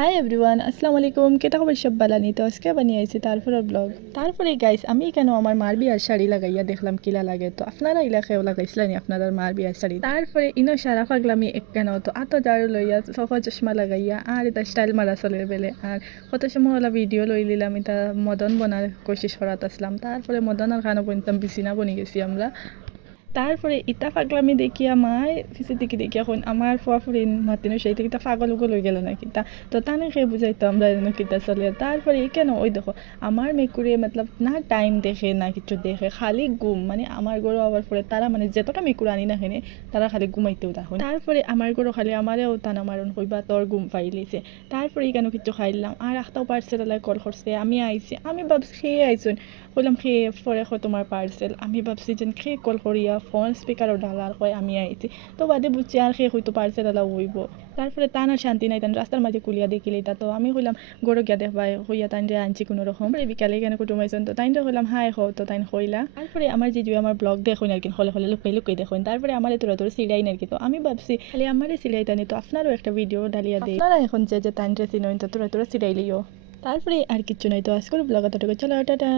Hi everyone, আসসালামু আলাইকুম। কেটা খবর সব বালানি? তো আজকে বানিয়ে আইছি তারপরে ব্লগ। তারপরে গাইস আমি কেন আমার মার বিয়ার শাড়ি লাগাইয়া দেখলাম কিলা লাগে। তো আপনারা এলাকায়ও লাগাইছিলেন আপনারা মার বিয়ার শাড়ি। তারপরে ইনো সারা পাগলামি এক কেন তো আতো জারু লইয়া সফা চশমা লাগাইয়া আর এটা স্টাইল মারা চলের বেলে আর কত সময় ওলা ভিডিও লই নিলাম। এটা মদন বনার কোশিশ করাত আসলাম। তারপরে মদন আর খানো বনতাম বিছিনা বনি গেছি আমরা। তারপরে ইতা পাগলামি দেখিয়া মায় পিছে দিকে দেখিয়া এখন আমার ফুয়াফুরিন মাতিনো সেই থেকে পাগল উগল হয়ে গেল নাকি তা। তো তানে খেয়ে বুঝাইতো আমরা যেন কিতা চলে। তারপরে কেন ওই দেখো আমার মেকুরে মতলব না টাইম দেখে না কিছু দেখে, খালি ঘুম। মানে আমার গরু আবার পরে তারা মানে যতটা মেকুর আনি না খেনে তারা খালি ঘুমাইতেও দেখো। তারপরে আমার গরু খালি আমারেও টানা মারণ কইবা তোর ঘুম পাইলিছে। তারপরে কেন কিছু খাইলাম আর একটাও পার্সেল এলাই কল করছে, আমি আইছি। আমি ভাবছি খেয়ে আইসুন, বললাম খেয়ে পরে তোমার পার্সেল। আমি ভাবছি যেন খেয়ে কল করিয়া ফোন স্পিকারও ডালার কয় আমি আইছি। তো বাদে বুঝছি আর খেয়ে হয়তো পার্সেল এলা হইব। তারপরে তান আর শান্তি নাই, তান রাস্তার মাঝে কুলিয়া দেখিলেই তা। তো আমি কইলাম গরু গিয়া দেখবাই হইয়া তাইন রে আনছি কোনো রকম। বিকালে কেন কুটুমাইছেন তো তাইন কইলাম হাই হো, তো তাইন কইলা। তারপরে আমার যে আমার ব্লগ দেখুন আর কি হলে হলে লুকাই লুকাই দেখুন। তারপরে আমার তোরা তোর সিলাই আর কি। তো আমি ভাবছি খালি আমারই সিলাই তানি, তো আপনারও একটা ভিডিও ডালিয়া দেই। আপনারা এখন যে তাইন রে চিনইন তো তোরা তোরা সিলাইলিও। তারপরে আর কিচ্ছু নাই, তো আজকের ব্লগ এতটুকু। চলো টাটা।